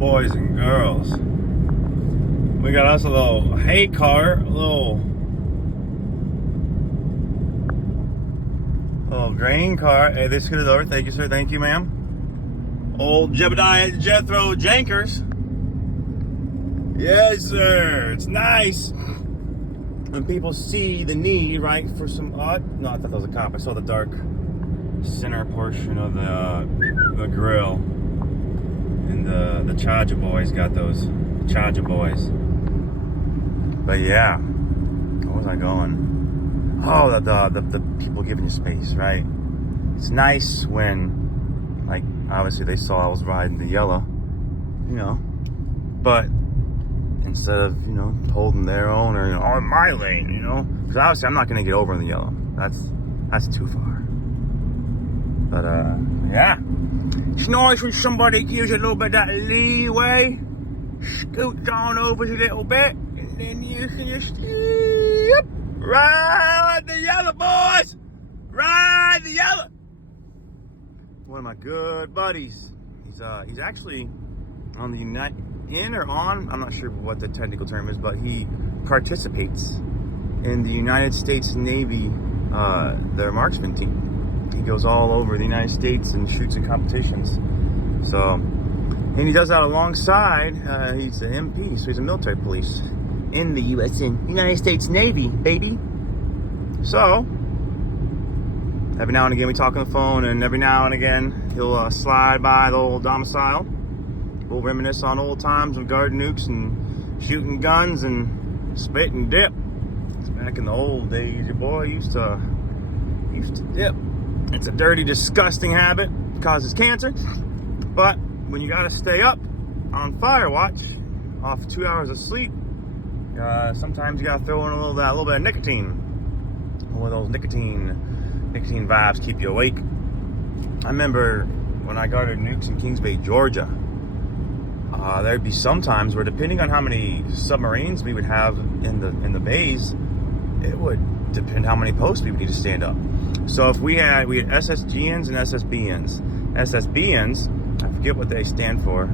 boys and girls. We got us a little hay cart, a little grain cart. Hey, this is over. Thank you, sir. Thank you, ma'am. Old Jebediah Jethro Jankers. Yes, sir. It's nice when people see the need, right, for some no, I thought that was a cop. I saw the dark center portion of the grill. And the Charger boys got those Charger boys. But yeah, where was I going? Oh, the people giving you space, right? It's nice when, like, obviously they saw I was riding the yellow, but instead of, holding their own or, on my lane, because obviously I'm not going to get over in the yellow. That's too far. But, yeah. It's nice when somebody gives you a little bit of that leeway, scoots on over a little bit, and then you can just, ride the yellow, boys! Ride the yellow! One of my good buddies, he's actually on the I'm not sure what the technical term is, but he participates in the United States Navy, their marksman team. He goes all over the United States and shoots in competitions. So, and he does that alongside, he's an MP, so he's a military police in the U.S. in United States Navy, baby. So, every now and again we talk on the phone, and every now and again he'll slide by the old domicile. We'll reminisce on old times of guarding nukes and shooting guns and spit and dip. It's back in the old days, your boy used to dip. It's a dirty, disgusting habit. It causes cancer. But when you gotta stay up on fire watch off 2 hours of sleep, sometimes you gotta throw in a little bit of nicotine. One of those nicotine vibes keep you awake. I remember when I guarded nukes in Kings Bay, Georgia. There'd be some times where, depending on how many submarines we would have in the bays, it would depend how many posts we would need to stand up. So if we had SSGNs and SSBNs. SSBNs, I forget what they stand for.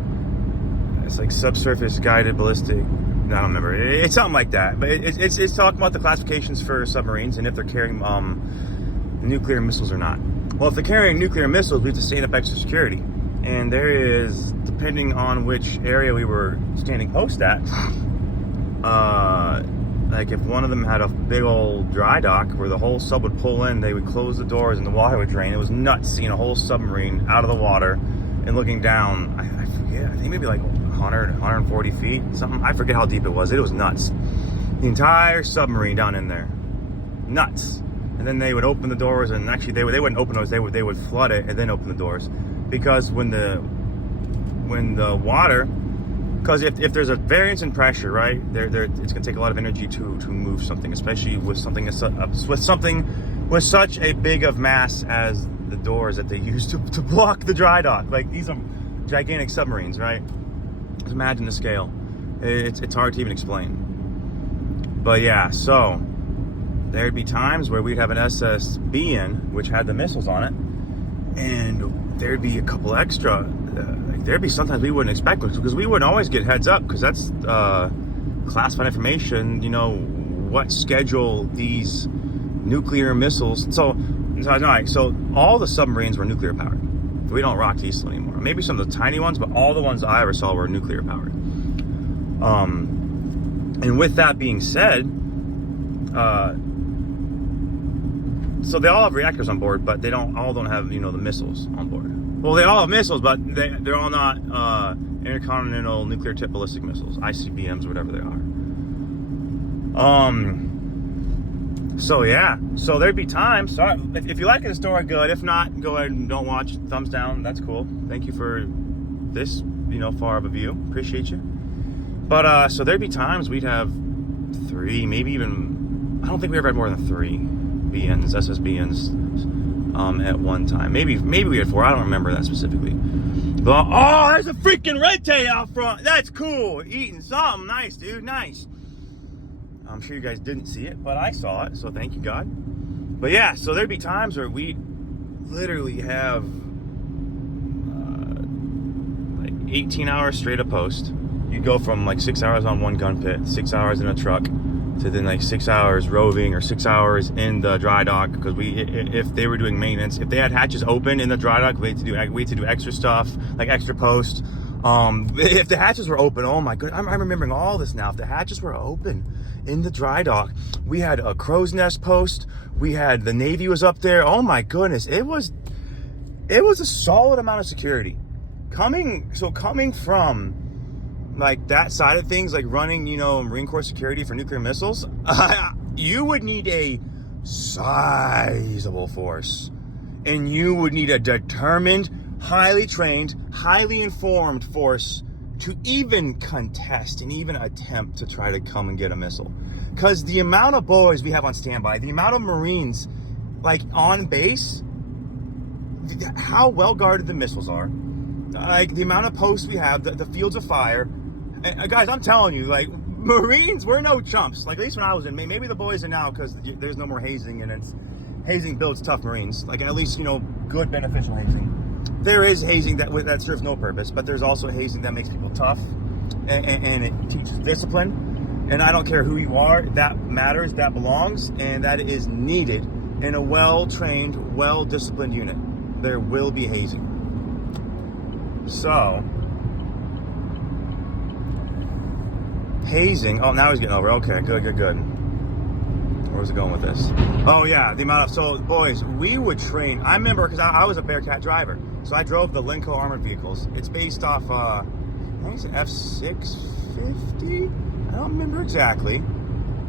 It's like subsurface guided ballistic. I don't remember. It's something like that. But it's talking about the classifications for submarines and if they're carrying nuclear missiles or not. Well, if they're carrying nuclear missiles, we have to stand up extra security. And there is, depending on which area we were standing post at, like if one of them had a big old dry dock where the whole sub would pull in, they would close the doors and the water would drain. It was nuts seeing a whole submarine out of the water and looking down. I forget, I think maybe like 100, 140 feet, something. I forget how deep it was. It was nuts. The entire submarine down in there. Nuts. And then they would open the doors, and actually they wouldn't open those, they would flood it and then open the doors. Because when the water, because if there's a variance in pressure, right, it's gonna take a lot of energy to move something, especially with something with such a big of mass as the doors that they use to block the dry dock. Like, these are gigantic submarines, right? Just imagine the scale. It's hard to even explain. But yeah, so there'd be times where we'd have an SSBN which had the missiles on it, and there'd be a couple extra. There'd be sometimes we wouldn't expect them, because we wouldn't always get heads up, because that's classified information. What schedule these nuclear missiles. So all the submarines were nuclear powered. We don't rock diesel anymore. Maybe some of the tiny ones, but all the ones I ever saw were nuclear powered. And with that being said, so they all have reactors on board, but all don't have, the missiles on board. Well, they all have missiles, but they're all not intercontinental nuclear tip ballistic missiles, ICBMs, whatever they are. So yeah, so there'd be times. Sorry, if you like the story, good. If not, go ahead and don't watch. Thumbs down. That's cool. Thank you for this, far of a view. Appreciate you. But so there'd be times we'd have 3, maybe even. I don't think we ever had more than 3 SSBNs at one time. Maybe we had 4. I don't remember that specifically. But there's a freaking red tail out front. That's cool. Eating something nice, dude. Nice. I'm sure you guys didn't see it, but I saw it, so thank you, God. But yeah, so there'd be times where we literally have like 18 hours straight of post. You go from like 6 hours on one gun pit, 6 hours in a truck, to then like 6 hours roving or 6 hours in the dry dock, because if they were doing maintenance, if they had hatches open in the dry dock, we had to do extra stuff, like extra post. If the hatches were open, oh my goodness, I'm remembering all this now. If the hatches were open in the dry dock, we had a crow's nest post, we had the Navy was up there. Oh my goodness, it was a solid amount of security. Coming from like that side of things, like running, you know, Marine Corps security for nuclear missiles, you would need a sizable force, and you would need a determined, highly trained, highly informed force to even contest and even attempt to try to come and get a missile. Because the amount of boys we have on standby, the amount of Marines like on base, how well guarded the missiles are, like the amount of posts we have, the fields of fire. And, guys, I'm telling you, like, Marines, we're no chumps. Like, at least when I was in, maybe the boys are now, because there's no more hazing, and hazing builds tough Marines. Like, at least, you know, good beneficial hazing. There is hazing that serves no purpose, but there's also hazing that makes people tough, and it teaches discipline. And I don't care who you are, that matters, that belongs, and that is needed in a well-trained, well-disciplined unit. There will be hazing. So, hazing, oh, now he's getting over. Okay, good. Where's it going with this? Oh yeah, the amount of, so boys, we would train. I remember, because I was a Bearcat driver, so I drove the Lenco armored vehicles. It's based off, I think it's an F650? I don't remember exactly.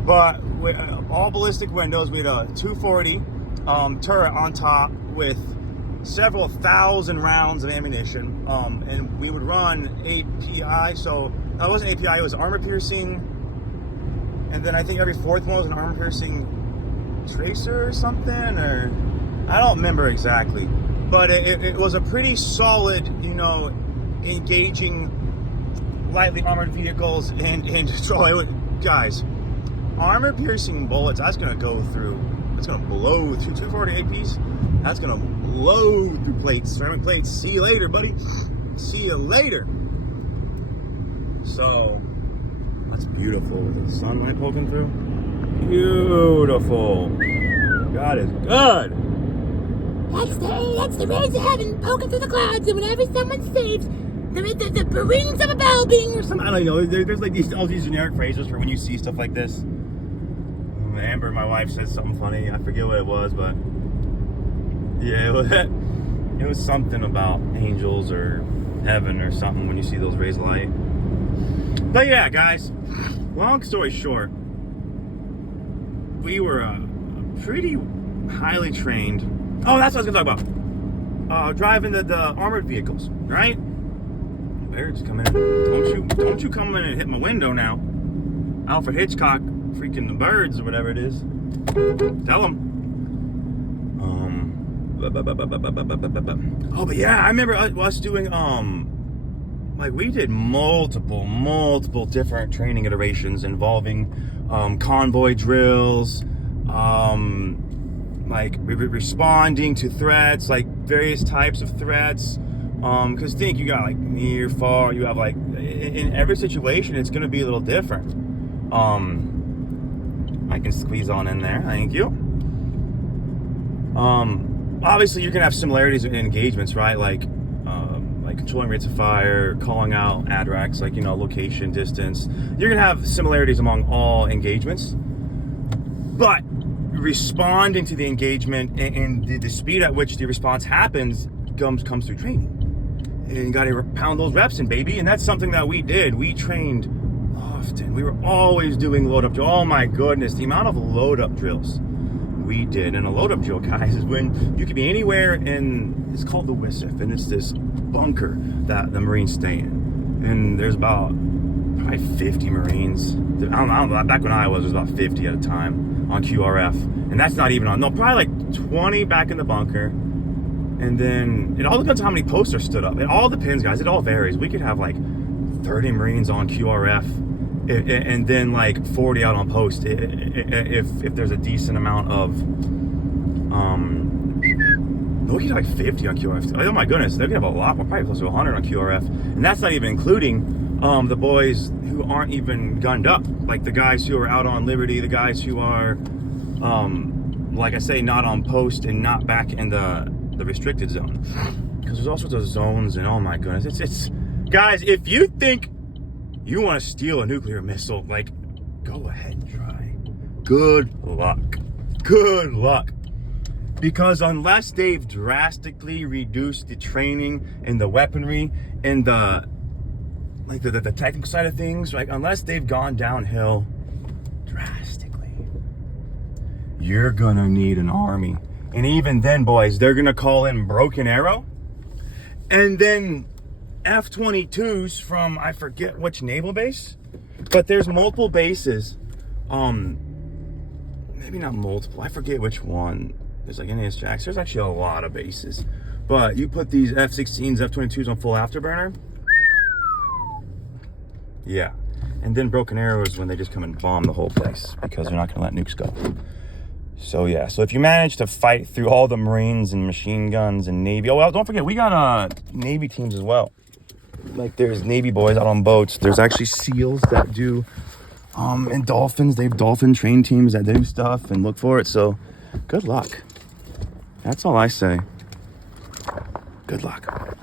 But with all ballistic windows, we had a 240 turret on top with several thousand rounds of ammunition, and we would run API, so that wasn't API, it was armor piercing, and then I think every fourth one was an armor piercing tracer or something, or I don't remember exactly, but it was a pretty solid, you know, engaging lightly armored vehicles and destroy. Guys, armor piercing bullets, that's gonna blow through 240 APs. That's gonna blow through plates, ceramic plates. See you later, buddy. See you later. So, that's beautiful with the sunlight poking through. Beautiful. God is good. That's the rays of heaven poking through the clouds, and whenever someone saves, the rings of a bell being or something. I don't know. There's like all these generic phrases for when you see stuff like this. Amber, my wife, said something funny. I forget what it was, but yeah, it was something about angels or heaven or something when you see those rays of light. But yeah, guys, long story short, we were pretty highly trained. Oh, that's what I was gonna talk about. Driving the armored vehicles, right? Birds come in. Don't you come in and hit my window now. Alfred Hitchcock, freaking the birds or whatever it is. Tell them. Oh, but yeah, I remember us doing like we did multiple different training iterations involving convoy drills, like responding to threats, like various types of threats. Because think, you got like near, far, you have like in every situation it's going to be a little different. I can squeeze on in there, thank you. Obviously you can have similarities in engagements, right? Like controlling rates of fire, calling out ADRACs, like, you know, location, distance. You're gonna have similarities among all engagements, but responding to the engagement and the speed at which the response happens comes through training. And you gotta pound those reps in, baby. And that's something that we did. We trained often. We were always doing load up drills. Oh my goodness, the amount of load up drills we did. And a load up drill, guys, is when you could be anywhere in, it's called the WSIF, and it's this bunker that the Marines stay in. And there's about probably 50 Marines. I don't know, back when I was, there was about 50 at a time on QRF. And that's not even on, no, probably like 20 back in the bunker. And then it all depends on how many posts are stood up. It all depends, guys. It all varies. We could have like 30 Marines on QRF and then like 40 out on post if there's a decent amount of They'll get like 50 on QRF. Oh my goodness, they'll get a lot, probably close to 100 on QRF. And that's not even including the boys who aren't even gunned up. Like the guys who are out on Liberty, the guys who are, like I say, not on post and not back in the restricted zone. Because there's all sorts of zones and oh my goodness. It's guys, if you think you want to steal a nuclear missile, like, go ahead and try. Good luck. Good luck. Because unless they've drastically reduced the training and the weaponry and the technical side of things, like unless they've gone downhill drastically, you're gonna need an army. And even then, boys, they're gonna call in Broken Arrow and then F-22s from I forget which naval base, but there's multiple bases. Maybe not multiple, I forget which one. There's like NAS Jacks. There's actually a lot of bases. But you put these F-16s, F-22s on full afterburner. Yeah. And then Broken Arrow is when they just come and bomb the whole place because they're not going to let nukes go. So yeah. So if you manage to fight through all the Marines and machine guns and Navy. Oh, well, don't forget, we got Navy teams as well. Like there's Navy boys out on boats. There's actually SEALs that do, and Dolphins. They have Dolphin train teams that do stuff and look for it. So good luck. That's all I say. Good luck.